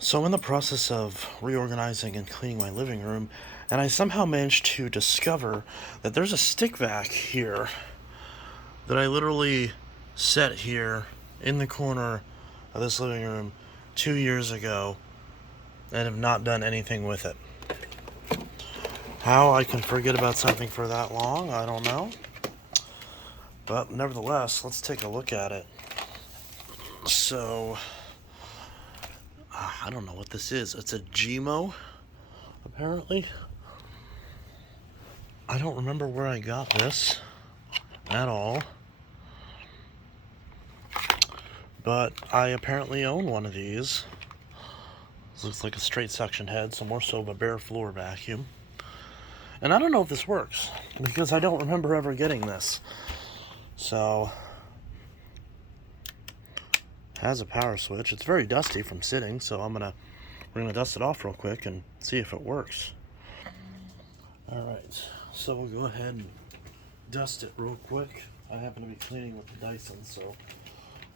So I'm in the process of reorganizing and cleaning my living room, and I somehow managed to discover that there's a stick vac here that I literally set here in the corner of this living room 2 years ago and have not done anything with it. How I can forget about something for that long, I don't know. But nevertheless, let's take a look at it. So, I don't know what this is. It's a GeeMo, apparently. I don't remember where I got this at all. But I apparently own one of these. This looks like a straight suction head, so more so of a bare floor vacuum. And I don't know if this works, because I don't remember ever getting this. So, has a power switch. It's very dusty from sitting, so we're gonna dust it off real quick and see if it works. Alright, so we'll go ahead and dust it real quick. I happen to be cleaning with the Dyson, so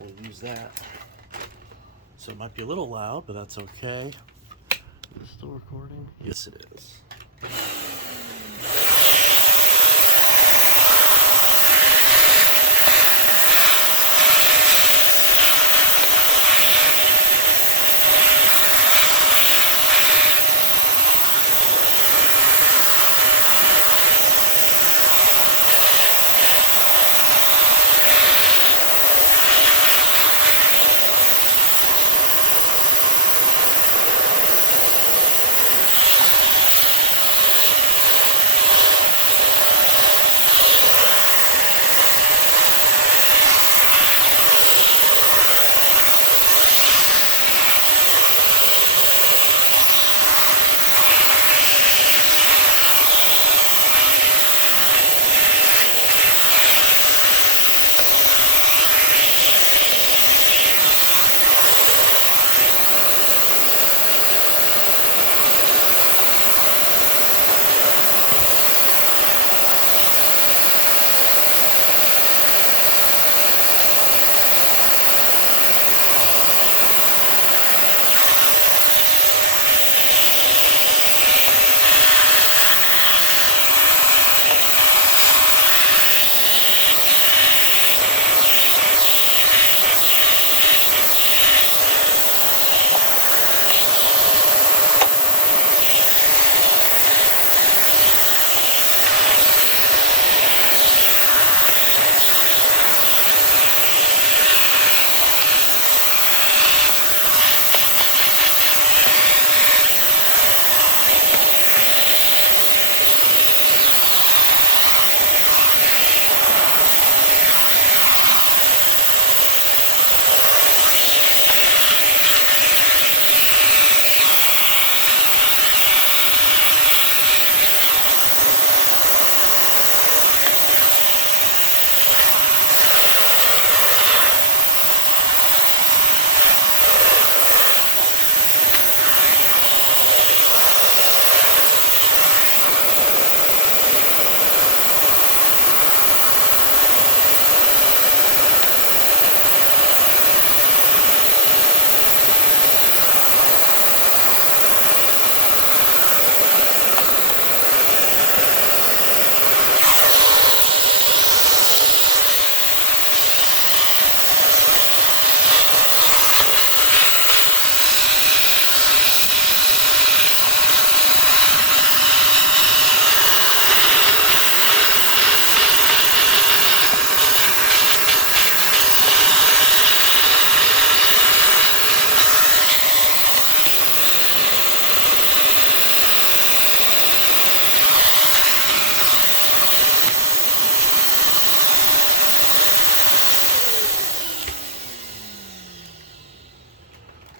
we'll use that. So it might be a little loud, but that's okay. Is it still recording? Yes, it is.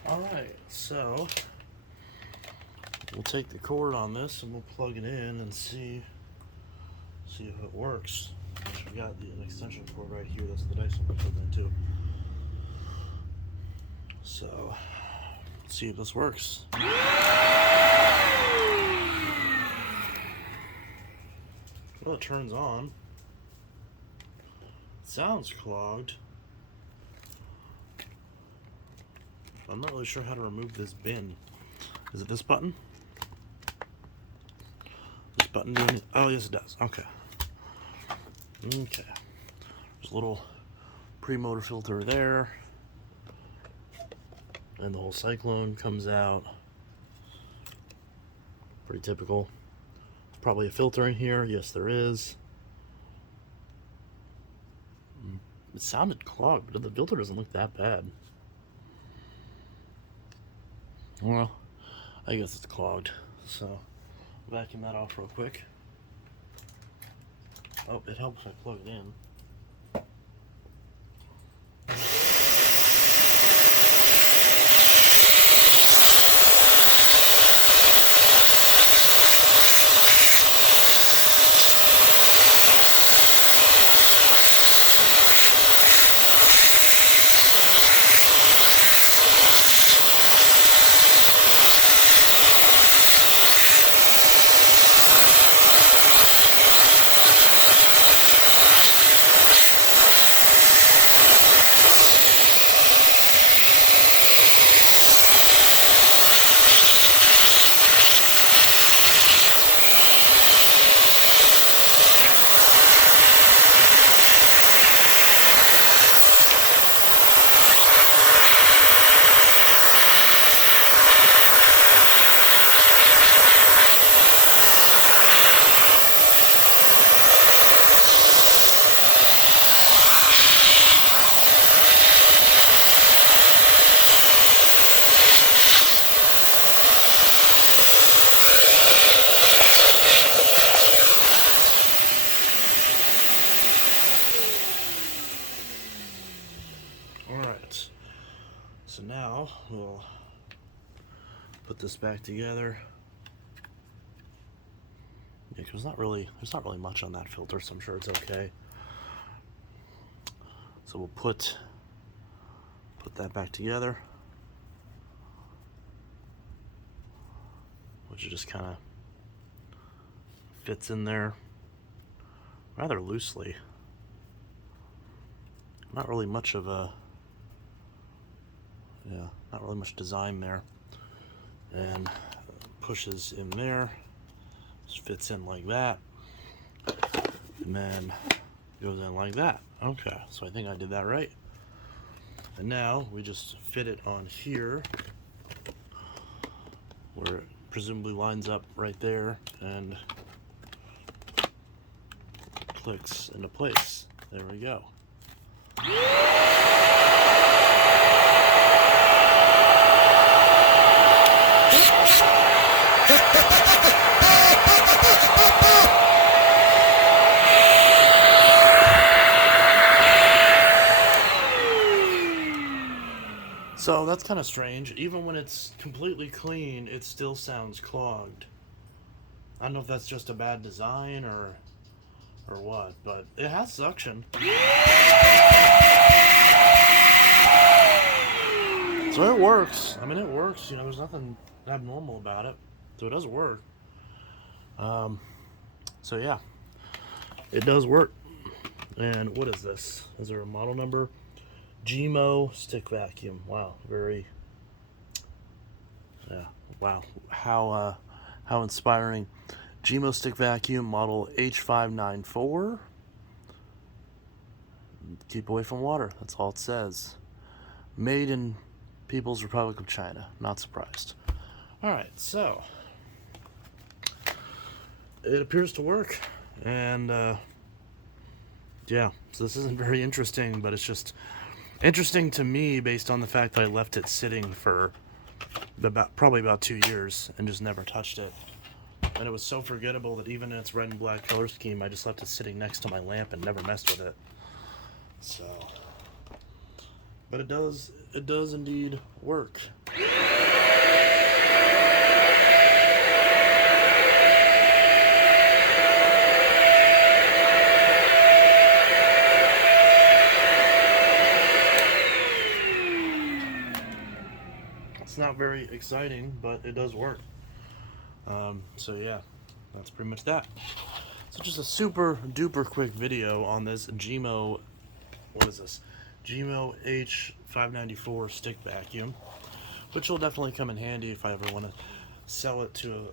Alright, so we'll take the cord on this and we'll plug it in and see if it works. We got an extension cord right here. That's the Dyson we plugged in too. So let's see if this works. Well, it turns on. It sounds clogged. I'm not really sure how to remove this bin. Is it this button? This button doing it? Oh, yes it does. Okay. Okay. There's a little pre-motor filter there. And the whole cyclone comes out. Pretty typical. There's probably a filter in here. Yes, there is. It sounded clogged, but the filter doesn't look that bad. Well, I guess it's clogged. So, vacuum that off real quick. Oh, it helps if I plug it in. Alright, so now we'll put this back together. Yeah, 'cause there's not really much on that filter, so I'm sure it's okay. So we'll put that back together, which just kind of fits in there rather loosely. Not really much of a not really much design there, and pushes in there, just fits in like that, and then goes in like that. Okay, so I think I did that right. And now we just fit it on here, where it presumably lines up right there and clicks into place. There we go. So that's kind of strange. Even when it's completely clean, it still sounds clogged. I don't know if that's just a bad design or what, but it has suction. So it works. I mean, it works. You know, there's nothing abnormal about it. So it does work. So yeah, it does work. And what is this? Is there a model number? GeeMo stick vacuum. Wow, wow, how inspiring. GeeMo stick vacuum, model H594. Keep away from water. That's all it says. Made in People's Republic of China. Not surprised. All right, so it appears to work, and yeah. So this isn't very interesting, but it's just interesting to me based on the fact that I left it sitting for probably about 2 years and just never touched it. And it was so forgettable that even in its red and black color scheme, I just left it sitting next to my lamp and never messed with it. So, but it does indeed work. It's not very exciting, but it does work. So yeah, that's pretty much that. So just a super duper quick video on this GeeMo, what is this? GeeMo H594 stick vacuum. which will definitely come in handy if I ever want to sell it to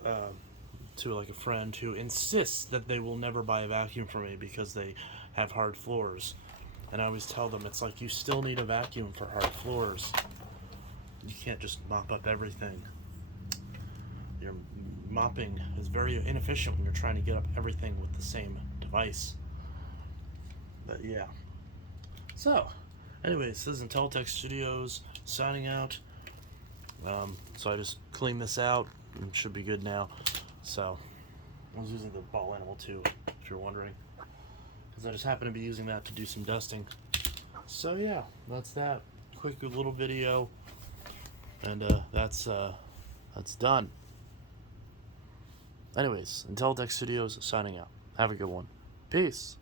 like a friend who insists that they will never buy a vacuum from me because they have hard floors. And I always tell them, it's like, you still need a vacuum for hard floors. You can't just mop up everything. Your mopping is very inefficient when you're trying to get up everything with the same device. But yeah. So, anyways, this is Intellitech Studios signing out. So I just cleaned this out and should be good now. So, I was using the ball animal too, if you're wondering, because I just happen to be using that to do some dusting. So yeah, that's that. Quick little video, and that's done. Anyways, Intellitech Studios signing out. Have a good one. Peace.